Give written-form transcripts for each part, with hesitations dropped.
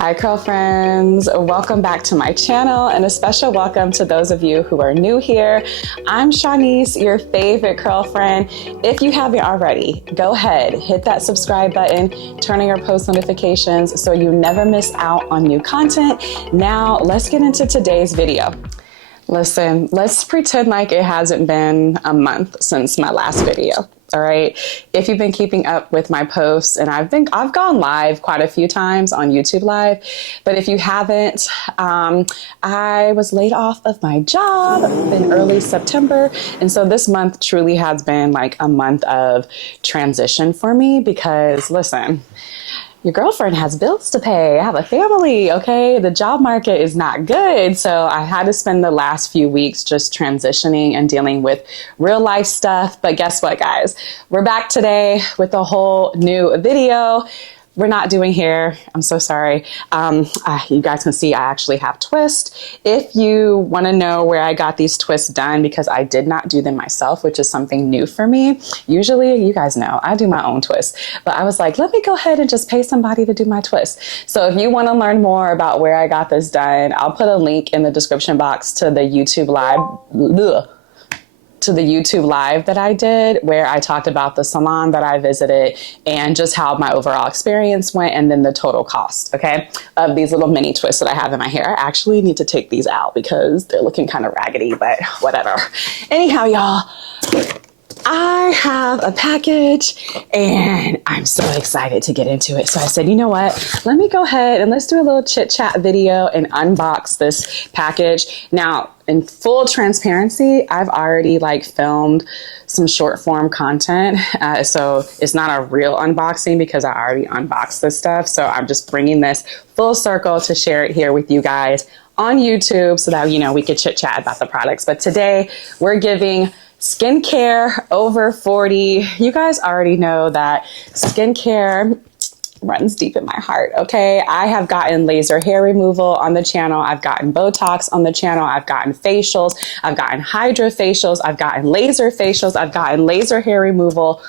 Hi curl friends, welcome back to my channel and a special welcome to those of you who are new here. I'm Shauniece, your favorite curl friend. If you haven't already, go ahead, hit that subscribe button, turn on your post notifications so you never miss out on new content. Now let's get into today's video. Listen, let's pretend like it hasn't been a month since my last video. All right. If you've been keeping up with my posts, and I've gone live quite a few times on YouTube Live, but if you haven't, I was laid off of my job in early September. And so this month truly has been like a month of transition for me because listen, your girlfriend has bills to pay. I have a family, okay? The job market is not good. So I had to spend the last few weeks just transitioning and dealing with real life stuff. But guess what, guys? We're back today with a whole new video. We're not doing hair. I'm so sorry. You guys can see I actually have twists. If you want to know where I got these twists done, because I did not do them myself, which is something new for me. Usually, you guys know, I do my own twists. But I was like, let me go ahead and just pay somebody to do my twists. So if you want to learn more about where I got this done, I'll put a link in the description box to the YouTube Live that I did, where I talked about the salon that I visited and just how my overall experience went and then the total cost, okay, of these little mini twists that I have in my hair. I actually need to take these out because they're looking kind of raggedy, but whatever. Anyhow, y'all, I have a package and I'm so excited to get into it. So I said, you know what, let me go ahead and let's do a little chit chat video and unbox this package. Now, in full transparency, I've already filmed some short form content. So it's not a real unboxing because I already unboxed this stuff. So I'm just bringing this full circle to share it here with you guys on YouTube so that, we could chit chat about the products. But today we're giving skincare over 40. You guys already know that skincare runs deep in my heart, okay? I have gotten laser hair removal on the channel. I've gotten Botox on the channel. I've gotten facials. I've gotten hydra facials. I've gotten laser facials. I've gotten laser hair removal.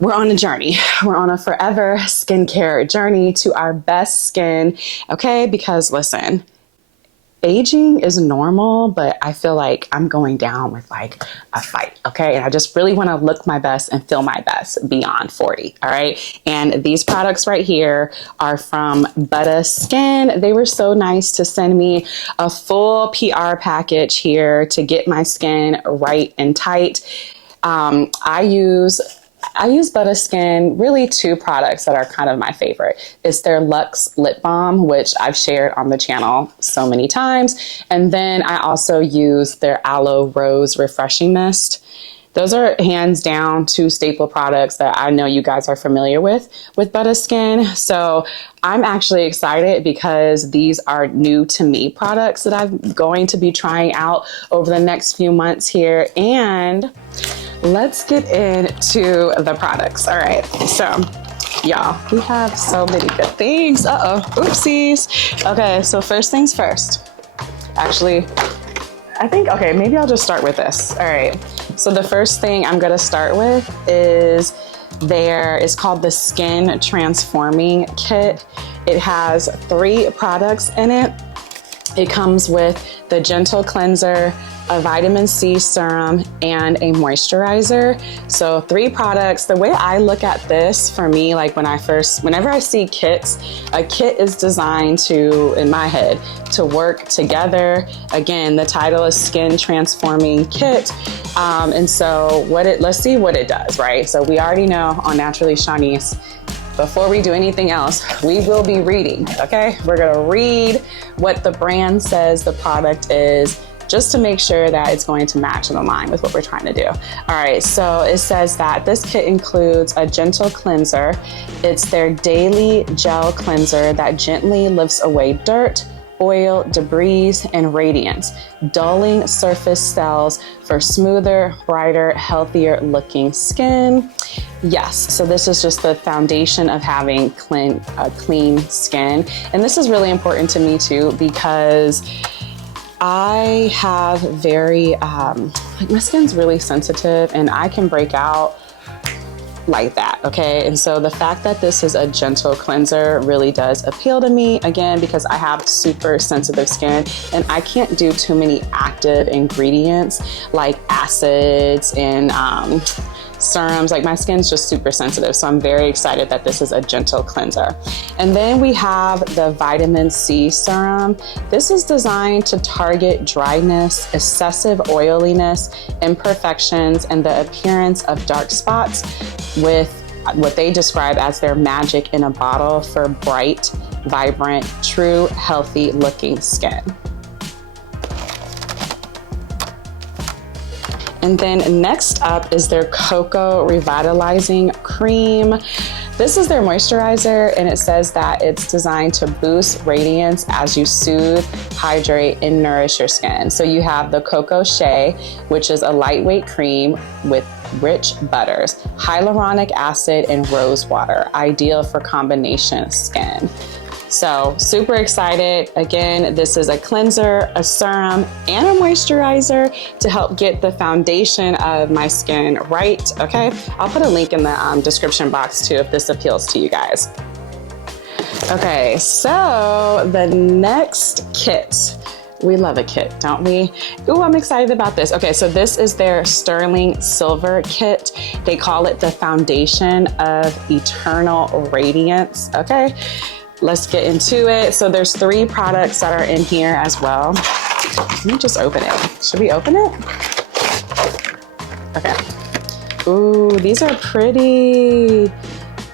We're on a journey. We're on a forever skincare journey to our best skin, okay? Because listen, aging is normal, but I feel like I'm going down with a fight, okay? And I just really want to look my best and feel my best beyond 40, all right? And these products right here are from Buttah Skin. They were so nice to send me a full PR package here to get my skin right and tight. I use Buttah Skin, really two products that are kind of my favorite. It's their Luxe Lip Balm, which I've shared on the channel so many times. And then I also use their Aloe Rose Refreshing Mist. Those are hands down two staple products that I know you guys are familiar with Buttah Skin. So I'm actually excited because these are new to me products that I'm going to be trying out over the next few months here. And let's get into the products. All right, so y'all, we have so many good things. Oopsies. Okay, so first things first. Actually, I think, okay, maybe I'll just start with this. All right, so the first thing I'm gonna start with is it's called the Skin Transforming Kit. It has 3 products in it. It comes with the Gentle Cleanser, a vitamin C serum, and a moisturizer. So 3 products. The way I look at this, for me, whenever I see kits, a kit is designed to, in my head, to work together. Again, the title is Skin Transforming Kit. And so let's see what it does, right? So we already know on Naturally Shauniece, before we do anything else, we will be reading, okay? We're gonna read what the brand says the product is, just to make sure that it's going to match and align with what we're trying to do. All right, so it says that this kit includes a gentle cleanser. It's their daily gel cleanser that gently lifts away dirt, oil, debris, and radiance, dulling surface cells for smoother, brighter, healthier looking skin. Yes, so this is just the foundation of having clean skin. And this is really important to me too, because I have my skin's really sensitive and I can break out like that, okay? And so the fact that this is a gentle cleanser really does appeal to me, again, because I have super sensitive skin and I can't do too many active ingredients like acids and serums. Like my skin's just super sensitive, so I'm very excited that this is a gentle cleanser. And then we have the vitamin C serum. This is designed to target dryness, excessive oiliness, imperfections, and the appearance of dark spots with what they describe as their magic in a bottle for bright, vibrant, true, healthy looking skin. And then next up is their Cocoa Revitalizing Cream. This is their moisturizer, and it says that it's designed to boost radiance as you soothe, hydrate, and nourish your skin. So you have the Cocoa Shea, which is a lightweight cream with rich butters, hyaluronic acid, and rose water, ideal for combination skin. So super excited. Again, this is a cleanser, a serum, and a moisturizer to help get the foundation of my skin right, okay? I'll put a link in the description box too if this appeals to you guys. Okay, so the next kit. We love a kit, don't we? Ooh, I'm excited about this. Okay, so this is their Sterling Silver Kit. They call it the Foundation of Eternal Radiance, okay? Let's get into it. So there's 3 products that are in here as well. Let me just open it. Should we open it? Okay. Ooh, these are pretty.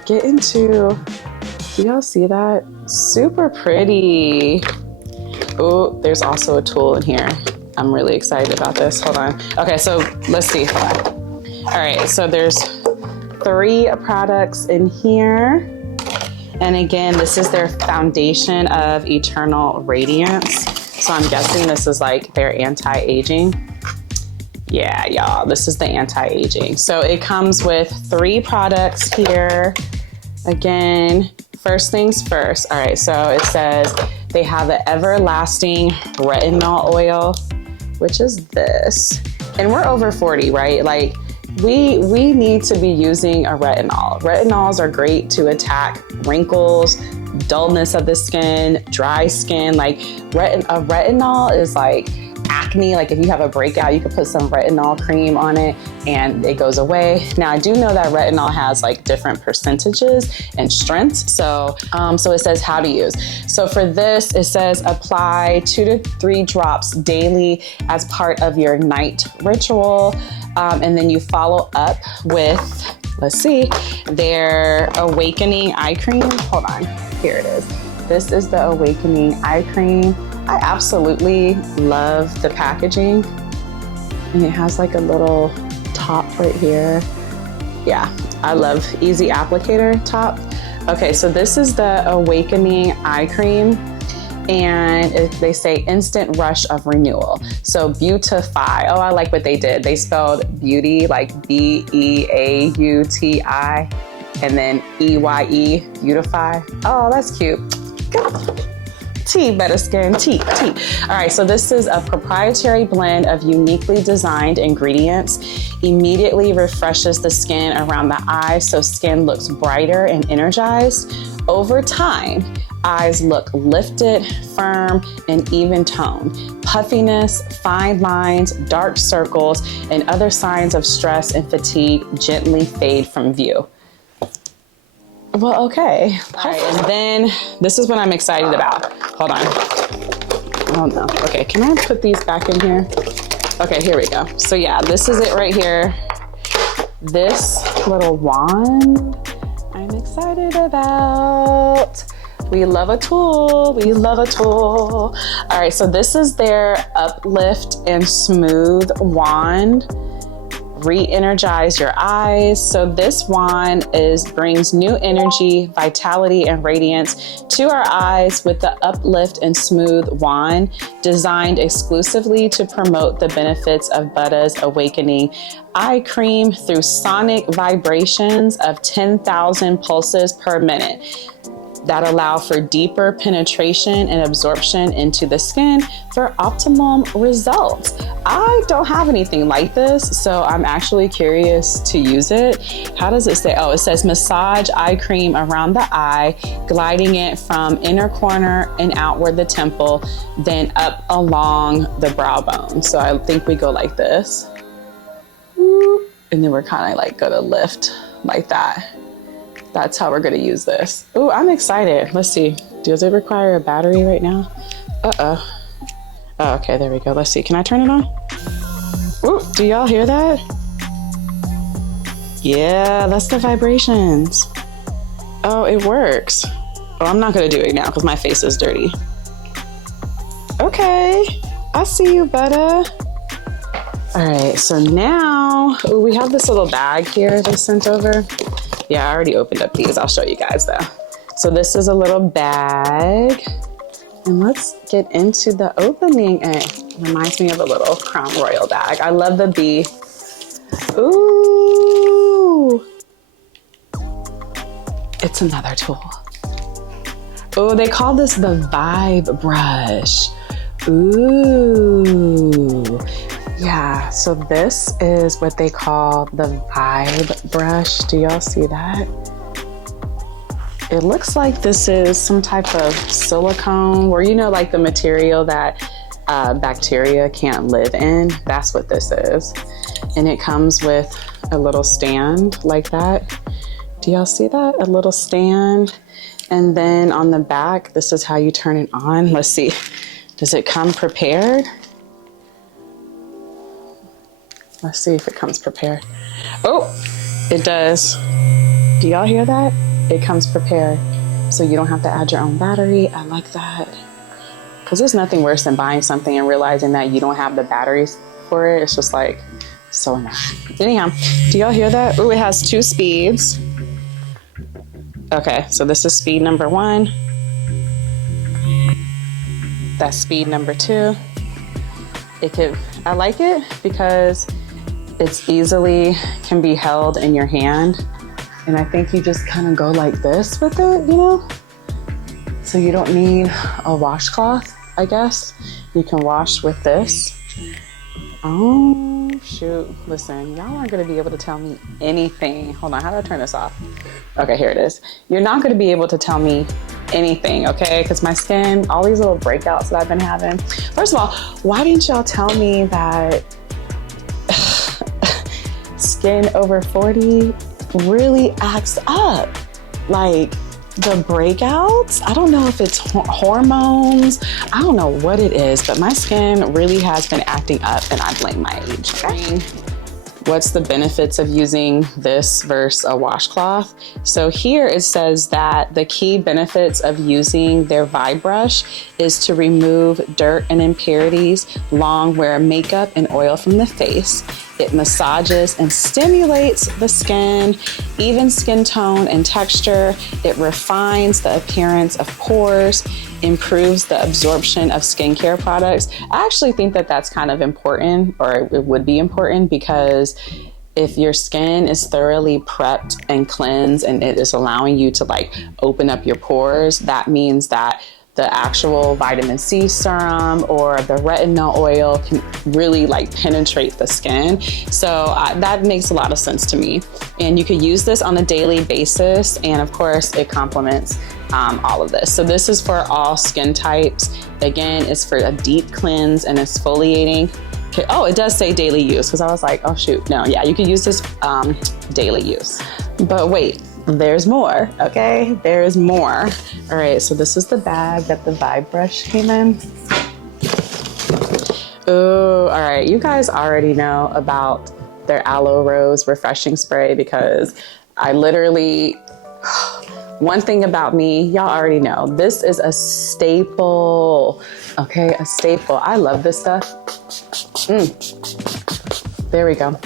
Get into, do y'all see that? Super pretty. Ooh, there's also a tool in here. I'm really excited about this. Hold on. Okay, so let's see. Hold on. All right, so there's 3 products in here. And again, this is their Foundation of Eternal Radiance. So I'm guessing this is like their anti-aging. Yeah, y'all, this is the anti-aging. So it comes with 3 products here. Again, first things first. All right, so it says they have the Everlasting Retinol Oil, which is this. And we're over 40, right? Like, we need to be using a retinol. Retinols are great to attack wrinkles, dullness of the skin, dry skin. Like a retinol is like acne. Like if you have a breakout, you could put some retinol cream on it and it goes away. Now I do know that retinol has like different percentages and strengths. So it says how to use. So for this, it says apply 2 to 3 drops daily as part of your night ritual. And then you follow up with, let's see, their Awakening Eye Cream. Hold on, here it is. This is the Awakening Eye Cream. I absolutely love the packaging. And it has like a little top right here. Yeah, I love easy applicator top. Okay, so this is the Awakening Eye Cream. And they say instant rush of renewal. So beautify. Oh, I like what they did. They spelled beauty like B-E-A-U-T-I and then E-Y-E, beautify. Oh, that's cute. T, Buttah Skin, T. All right, so this is a proprietary blend of uniquely designed ingredients. Immediately refreshes the skin around the eyes so skin looks brighter and energized. Over time, eyes look lifted, firm, and even toned. Puffiness, fine lines, dark circles, and other signs of stress and fatigue gently fade from view. Well, okay. All right, and then this is what I'm excited about. Hold on. Oh no. Okay, can I put these back in here? Okay, here we go. So yeah, this is it right here. This little wand I'm excited about. We love a tool. We love a tool. All right, so this is their Uplift and Smooth Wand. Re-energize your eyes. So this wand brings new energy, vitality, and radiance to our eyes with the Uplift and Smooth Wand, designed exclusively to promote the benefits of Buttah's Awakening Eye Cream through sonic vibrations of 10,000 pulses per minute. that allow for deeper penetration and absorption into the skin for optimum results. I don't have anything like this, so I'm actually curious to use it. How does it say? Oh, it says massage eye cream around the eye, gliding it from inner corner and outward the temple, then up along the brow bone. So I think we go like this. And then we're kind of like gonna lift like that. That's how we're gonna use this. Oh, I'm excited. Let's see. Does it require a battery right now? Uh-oh. Oh, okay, there we go. Let's see. Can I turn it on? Ooh, do y'all hear that? Yeah, that's the vibrations. Oh, it works. Oh, I'm not gonna do it now because my face is dirty. Okay, I see you, Buttah. All right, so now we have this little bag here they sent over. Yeah, I already opened up these. I'll show you guys though. So this is a little bag. And let's get into the opening. It reminds me of a little Crown Royal bag. I love the bee. Ooh. It's another tool. Oh, they call this the Vibe Brush. Ooh. Yeah, so this is what they call the Vibe Brush. Do y'all see that? It looks like this is some type of silicone, or you know, like the material that bacteria can't live in. That's what this is. And it comes with a little stand like that. Do y'all see that? A little stand. And then on the back, this is how you turn it on. Let's see. Does it come prepared? Let's see if it comes prepared. Oh, it does. Do y'all hear that? It comes prepared. So you don't have to add your own battery. I like that. Because there's nothing worse than buying something and realizing that you don't have the batteries for it. It's just like so annoying. Anyhow, do y'all hear that? Oh, it has 2 speeds. Okay, so this is speed number 1. That's speed number 2. I like it because it's easily can be held in your hand. And I think you just kind of go like this with it, you know? So you don't need a washcloth, I guess. You can wash with this. Oh, shoot. Listen, y'all aren't going to be able to tell me anything. Hold on, how do I turn this off? Okay, here it is. You're not going to be able to tell me anything, okay? Because my skin, all these little breakouts that I've been having. First of all, why didn't y'all tell me that skin over 40 really acts up? Like the breakouts, I don't know if it's hormones, I don't know what it is, but my skin really has been acting up, and I blame my age. Okay? What's the benefits of using this versus a washcloth? So here it says that the key benefits of using their Vibe Brush is to remove dirt and impurities, long wear makeup and oil from the face. It massages and stimulates the skin, even skin tone and texture. It refines the appearance of pores, improves the absorption of skincare products. I actually think that that's kind of important, or it would be important, because if your skin is thoroughly prepped and cleansed and it is allowing you to like open up your pores, that means that the actual vitamin C serum or the retinol oil can really like penetrate the skin. So that makes a lot of sense to me. And you could use this on a daily basis. And of course it complements all of this. So this is for all skin types. Again, it's for a deep cleanse and exfoliating. Okay. Oh, it does say daily use, because I was like, oh shoot, no, yeah, you could use this daily use. But wait, there's more, okay? There's more. All right, so this is the bag that the Vibe Brush came in. Oh, all right, you guys already know about their Aloe Rose Refreshing Spray, because I literally, one thing about me, y'all already know, this is a staple, okay? A staple. I love this stuff. There we go.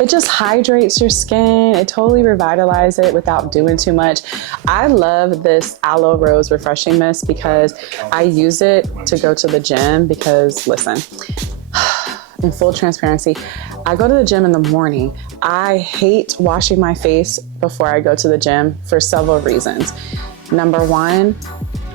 It just hydrates your skin. It totally revitalizes it without doing too much. I love this Aloe Rose Refreshing Mist because I use it to go to the gym, because listen, in full transparency, I go to the gym in the morning. I hate washing my face before I go to the gym for several reasons. Number one,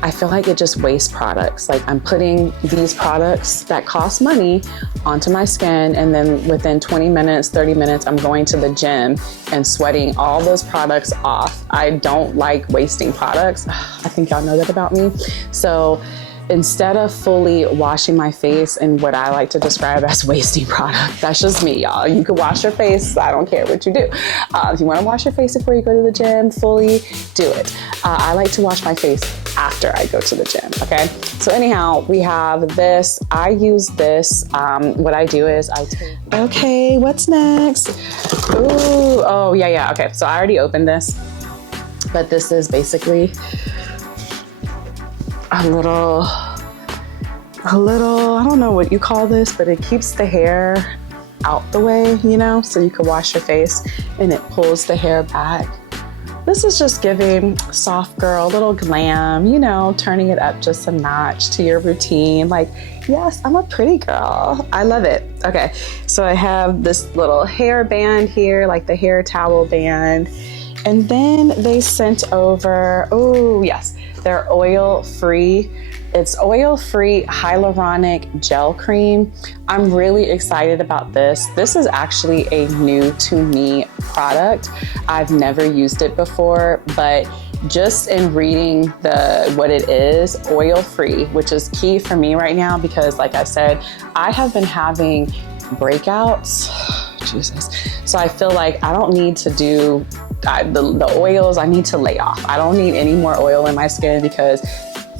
I feel like it just wastes products. Like I'm putting these products that cost money onto my skin, and then within 20 minutes, 30 minutes, I'm going to the gym and sweating all those products off. I don't like wasting products. I think y'all know that about me. So instead of fully washing my face in what I like to describe as wasting product, that's just me, y'all. You can wash your face. I don't care what you do. If you want to wash your face before you go to the gym, fully do it. I like to wash my face after I go to the gym, okay? So anyhow, we have this. I use this. What I do is I take... Okay, what's next? Ooh, oh, yeah. Okay, so I already opened this, but this is basically a little, I don't know what you call this, but it keeps the hair out the way, you know, so you can wash your face and it pulls the hair back. This is just giving soft girl, little glam, you know, turning it up just a notch to your routine. Like, yes, I'm a pretty girl. I love it. Okay, so I have this little hair band here, like the hair towel band. And then they sent over, oh yes, they're oil-free. It's oil-free hyaluronic gel cream. I'm really excited about this. This is actually a new to me product. I've never used it before, but just in reading what it is, oil-free, which is key for me right now because like I said, I have been having breakouts. Jesus. So I feel like I don't need to do the oils. I need to lay off. I don't need any more oil in my skin because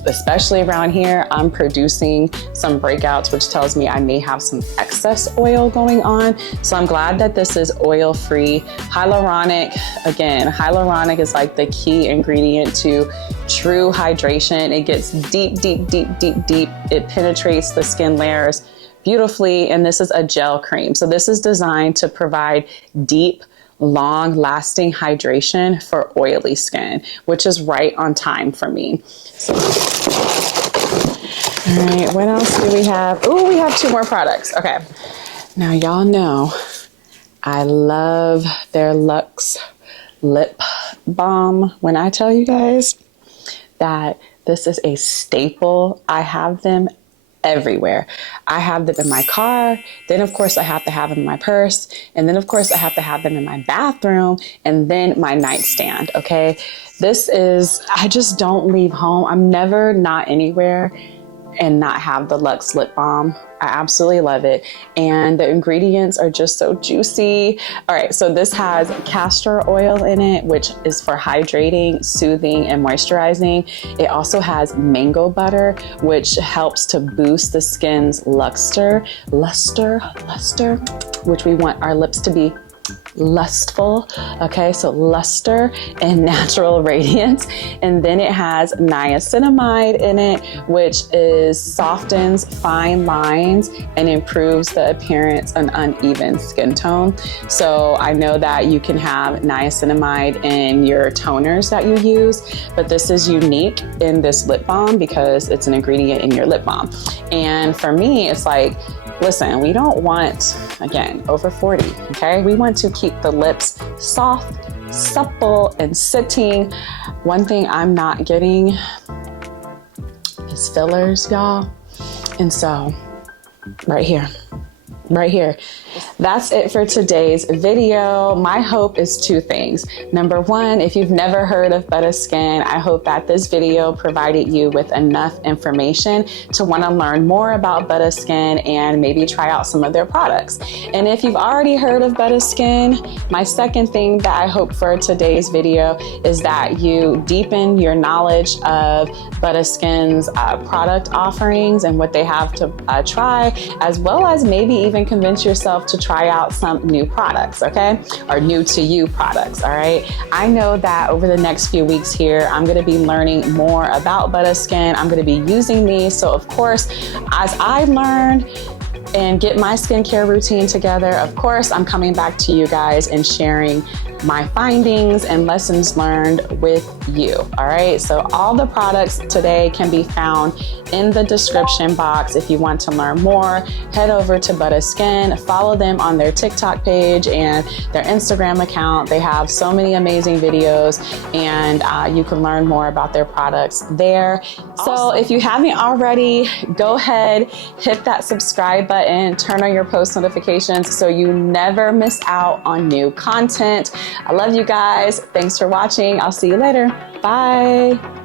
especially around here, I'm producing some breakouts, which tells me I may have some excess oil going on. So I'm glad that this is oil-free. Hyaluronic, again, hyaluronic is like the key ingredient to true hydration. It gets deep. It penetrates the skin layers beautifully. And this is a gel cream. So this is designed to provide deep, long-lasting hydration for oily skin, which is right on time for me. So, all right, what else do we have? Oh, we have 2 more products. Okay, now y'all know I love their Luxe lip balm. When I tell you guys that this is a staple, I have them everywhere. I have them in my car. Then of course I have to have them in my purse. And then of course I have to have them in my bathroom and then my nightstand. Okay. I just don't leave home. I'm never not anywhere and not have the Luxe lip balm. I absolutely love it. And the ingredients are just so juicy. All right, so this has castor oil in it, which is for hydrating, soothing, and moisturizing. It also has mango butter, which helps to boost the skin's luster, which we want our lips to be lustful. Okay, so luster and natural radiance. And then it has niacinamide in it, which softens fine lines and improves the appearance of uneven skin tone. So I know that you can have niacinamide in your toners that you use, but this is unique in this lip balm because it's an ingredient in your lip balm. And for me, it's like, listen, we don't want, again, over 40, okay? We want to keep the lips soft, supple, and sitting. One thing I'm not getting is fillers, y'all. And so, right here. That's it for today's video. My hope is 2 things. Number 1, if you've never heard of Buttah Skin, I hope that this video provided you with enough information to want to learn more about Buttah Skin and maybe try out some of their products. And if you've already heard of Buttah Skin, my second thing that I hope for today's video is that you deepen your knowledge of Buttah Skin's product offerings and what they have to try, as well as maybe even convince yourself to try out some new products, okay? Or new to you products, all right? I know that over the next few weeks here, I'm gonna be learning more about Buttah Skin. I'm gonna be using these. So of course, as I learn and get my skincare routine together, of course, I'm coming back to you guys and sharing my findings and lessons learned with you. All right, so all the products today can be found in the description box. If you want to learn more, head over to Buttah Skin, follow them on their TikTok page and their Instagram account. They have so many amazing videos, and you can learn more about their products there. So if you haven't already, go ahead, hit that subscribe button, turn on your post notifications so you never miss out on new content. I love you guys. Thanks for watching. I'll see you later. Bye.